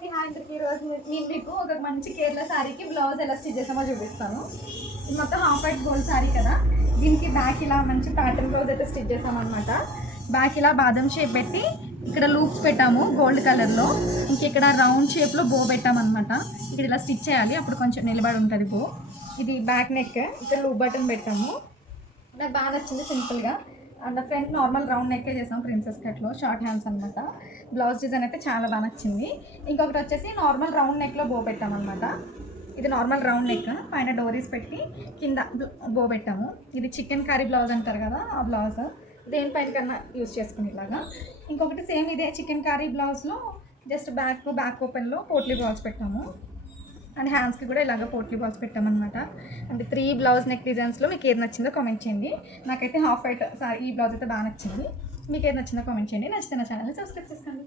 అండి, హాయ్ అందరికీ. ఈరోజు నేను మీకు ఒక మంచి కేరళ శారీకి బ్లౌజ్ ఎలా స్టిచ్ చేసామో చూపిస్తాను. ఇది మొత్తం హాఫ్ వైట్ గోల్డ్ శారీ కదా, దీనికి బ్యాక్ ఇలా మంచి ప్యాటర్న్ బ్లౌజ్ అయితే స్టిచ్ చేసామన్నమాట. బ్యాక్ ఇలా బాదం షేప్ పెట్టి ఇక్కడ లూప్స్ పెట్టాము గోల్డ్ కలర్లో, ఇక్కడ రౌండ్ షేప్లో బో పెట్టామన్నమాట. ఇక్కడ ఇలా స్టిచ్ చేయాలి, అప్పుడు కొంచెం నిలబడి ఉంటుంది బో. ఇది బ్యాక్ నెక్, ఇక్కడ లూప్ బటన్ పెట్టాము. నాకు బాగా నచ్చింది సింపుల్గా. అండ్ ఫ్రంట్ నార్మల్ రౌండ్ నెక్కే చేసాం, ప్రిన్సెస్ కట్లో షార్ట్ హ్యాండ్స్ అనమాట. బ్లౌజ్ డిజైన్ అయితే చాలా బాగా నచ్చింది. ఇంకొకటి వచ్చేసి నార్మల్ రౌండ్ నెక్లో బో పెట్టామన్నమాట. ఇది నార్మల్ రౌండ్ నెక్, పైన డోరీస్ పెట్టి కింద బో పెట్టాము. ఇది చికెన్ కర్రీ బ్లౌజ్ అంటారు కదా, ఆ బ్లౌజ్ దేనిపైన కన్నా యూజ్ చేసుకుని ఇలాగా. ఇంకొకటి సేమ్ ఇదే చికెన్ కర్రీ బ్లౌజ్లో జస్ట్ బ్యాక్ ఓపెన్లో పోట్లీ బాల్స్ పెట్టాము. అండ్ హ్యాండ్స్కి కూడా ఇలాగ పోట్లీ బాల్స్ పెట్టామన్నమాట. అంటే 3 బ్లౌజ్ నెక్ డిజైన్స్లో మీకు ఏది నచ్చిందో కామెంట్ చేయండి. నాకైతే హాఫ్ వైట్ సారీ ఈ బ్లౌజ్ అయితే బాగా నచ్చింది. మీకు ఏది నచ్చిందో కామెంట్ చేయండి. నచ్చితే నా ఛానల్ని సబ్స్క్రైబ్ చేసుకోండి.